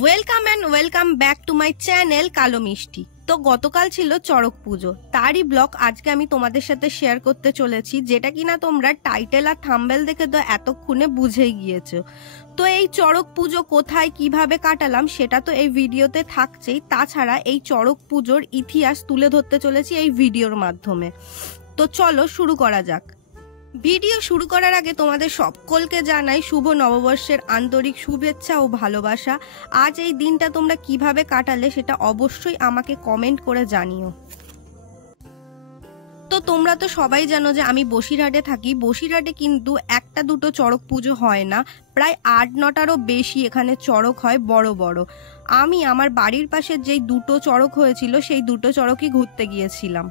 Welcome and welcome back to my channel কালো মিষ্টি। তো গতকাল ছিল চড়ক পুজো, তারই ব্লগ আজকে আমি তোমাদের সাথে শেয়ার করতে চলেছি, যেটা কিনা তোমরা টাইটেল আর থাম্বনেল দেখে তো এতক্ষণে বুঝেই গিয়েছো। তো এই চড়ক পুজো কোথায় কিভাবে কাটালাম সেটা তো এই ভিডিওতে থাকছেই, তাছাড়া এই চড়ক পুজোর ইতিহাস তুলে ধরতে চলেছি এই ভিডিওর মাধ্যমে। তো চলো শুরু করা যাক। ভিডিও শুরু করার আগে তোমাদের সকলকে জানাই শুভ নববর্ষের আন্তরিক শুভেচ্ছা ও ভালোবাসা। আজ এই দিনটা তোমরা কিভাবে কাটালে সেটা অবশ্যই আমাকে কমেন্ট করে জানিও। তো তোমরা তো সবাই জানো যে আমি বসিরহাটে থাকি। বসিরহাটে কিন্তু একটা দুটো চড়ক পুজো হয় না, প্রায় ৮-৯টারও বেশি এখানে চড়ক হয় বড় বড়। আমি আমার বাড়ির পাশে যেই দুটো চড়ক হয়েছিল সেই দুটো চড়কই ঘুরতে গিয়েছিলাম।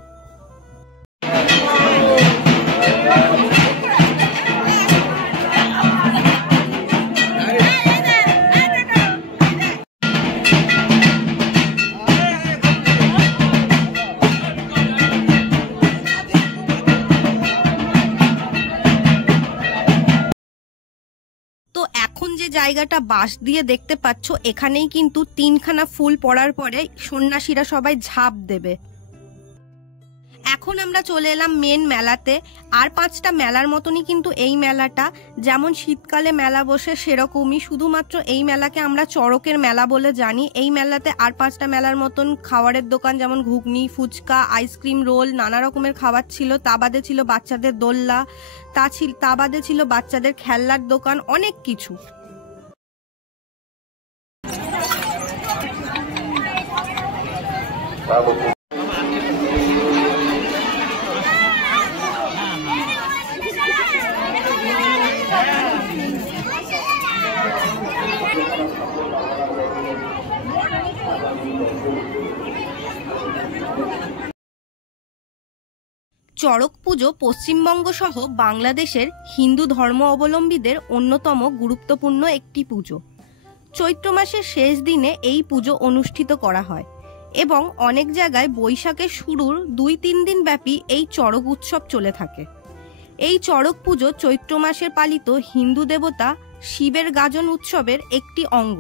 তো এখন যে জায়গাটা বাঁশ দিয়ে দেখতে পাচ্ছ, এখানেই কিন্তু 3খানা ফুল পড়ার পরে সন্ন্যাসীরা সবাই ঝাঁপ দেবে। এখন আমরা চলে এলাম মেন মেলাতে। আর 5টা মেলার মতনই কিন্তু এই মেলাটা, যেমন শীতকালে মেলা বসে সেরকমই, শুধুমাত্র এই মেলাকে আমরা চড়কের মেলা বলে জানি। এই মেলাতে আর 5টা মেলার মতন খাবারের দোকান, যেমন ঘুগনি, ফুচকা, আইসক্রিম, রোল, নানা রকমের খাবার ছিল। তা বাদে ছিল বাচ্চাদের দোলনা, তা বাদে ছিল বাচ্চাদের খেলনার দোকান, অনেক কিছু। চড়ক পুজো পশ্চিমবঙ্গ সহ বাংলাদেশের হিন্দু ধর্ম অবলম্বীদের অন্যতম গুরুত্বপূর্ণ একটি পুজো। চৈত্র মাসের শেষ দিনে এই পুজো অনুষ্ঠিত করা হয় এবং অনেক জায়গায় বৈশাখের শুরুর 2-3 দিন ব্যাপী এই চড়ক উৎসব চলে থাকে। এই চড়ক পুজো চৈত্র মাসের পালিত হিন্দু দেবতা শিবের গাজন উৎসবের একটি অঙ্গ।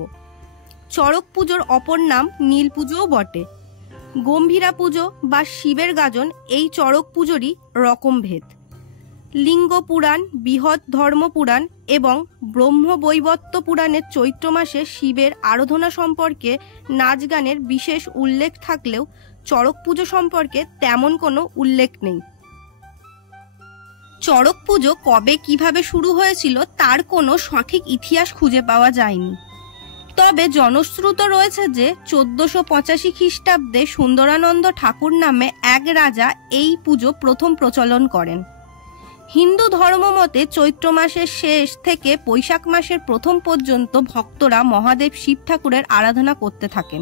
চড়ক পুজোর অপর নাম নীল পুজোও বটে। গম্ভীরা পুজো বা শিবের গাজন এই চড়ক পুজোরই রকমভেদ। লিঙ্গ পুরাণ, বৃহৎ ধর্ম পুরাণ এবং ব্রহ্মবৈবর্ত পুরাণের চৈত্র মাসে শিবের আরাধনা সম্পর্কে নাচ গানের বিশেষ উল্লেখ থাকলেও চড়ক পুজো সম্পর্কে তেমন কোনো উল্লেখ নেই। চড়ক পুজো কবে কিভাবে শুরু হয়েছিল তার কোনো সঠিক ইতিহাস খুঁজে পাওয়া যায়নি। তবে জনশ্রুত রয়েছে যে 1485 খ্রিস্টাব্দে সুন্দরানন্দ ঠাকুর নামে এক রাজা এই পুজো প্রথম প্রচলন করেন। হিন্দু ধর্ম মতে চৈত্র মাসের শেষ থেকে বৈশাখ মাসের প্রথম পর্যন্ত ভক্তরা মহাদেব শিব ঠাকুরের আরাধনা করতে থাকেন।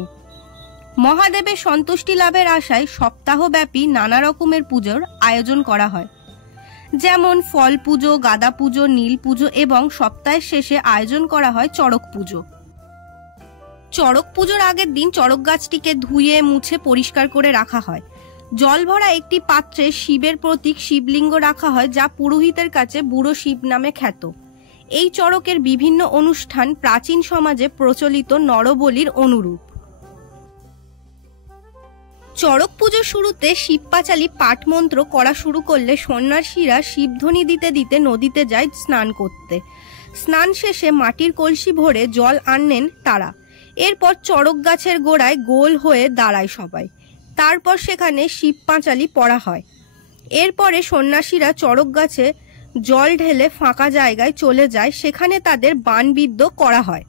মহাদেবের সন্তুষ্টি লাভের আশায় সপ্তাহব্যাপী নানা রকমের পুজোর আয়োজন করা হয়, যেমন ফল পুজো, গাদা পুজো, নীল পুজো এবং সপ্তাহের শেষে আয়োজন করা হয় চড়ক পুজো। চড়ক পুজোর আগের দিন চড়ক গাছটিকে ধুয়ে মুছে পরিষ্কার করে রাখা হয়। জল ভরা একটি পাত্রে শিবের প্রতীক শিবলিঙ্গ রাখা হয়, যা পুরোহিতের কাছে বুড়ো শিব নামে খ্যাত। এই চড়কের বিভিন্ন অনুষ্ঠান প্রাচীন সমাজে প্রচলিত নরবলির অনুরূপ। চড়ক পুজোর শুরুতে শিব পাঁচালী পাঠ মন্ত্র করা শুরু করলে সন্ন্যাসীরা শিবধ্বনি দিতে দিতে নদীতে যায় স্নান করতে। স্নান শেষে মাটির কলসি ভরে জল আনেন তারা। এরপর চড়ক গাছের গোড়ায় গোল হয়ে দাঁড়ায় সবাই। তারপর সেখানে শিব পাঁচালী পড়া হয়। এরপরে সন্ন্যাসীরা চড়ক গাছে জল ঢেলে ফাঁকা জায়গায় চলে যায়, সেখানে তাদের বাণবিদ্ধ করা হয়।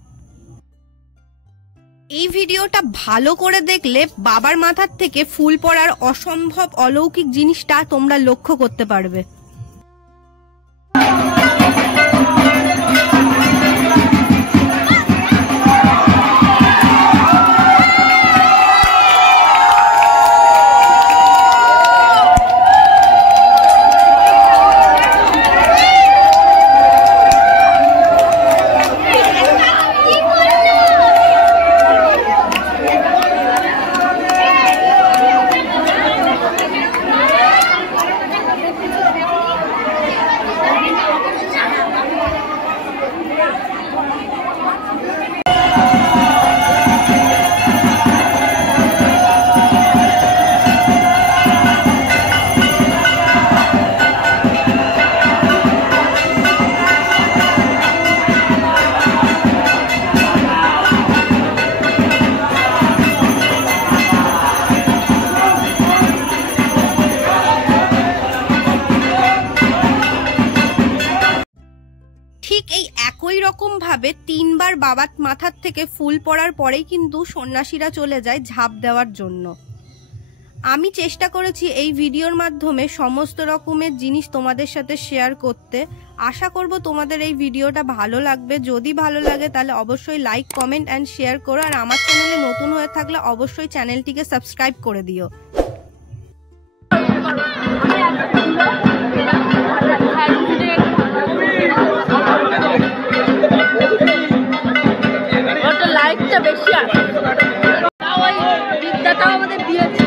এই ভিডিওটা ভালো করে দেখলে বাবার মাথার থেকে ফুল পড়ার অসম্ভব অলৌকিক জিনিসটা তোমরা লক্ষ্য করতে পারবে। 3বার বাবার মাথার থেকে ফুল পড়ার পরেই কিন্তু সন্ন্যাসীরা চলে যায় ঝাঁপ দেওয়ার জন্য। আমি চেষ্টা করেছি এই ভিডিওর মাধ্যমে সমস্ত রকমের জিনিস তোমাদের সাথে শেয়ার করতে। আশা করব তোমাদের এই ভিডিওটা ভালো লাগবে। যদি ভালো লাগে তাহলে অবশ্যই লাইক, কমেন্ট অ্যান্ড শেয়ার করো। আর আমার চ্যানেলে নতুন হয়ে থাকলে অবশ্যই চ্যানেলটিকে সাবস্ক্রাইব করে দিও। লাইকটা বেশি আছে, তাও ওই বিদ্যাটাও আমাদের দিয়েছে।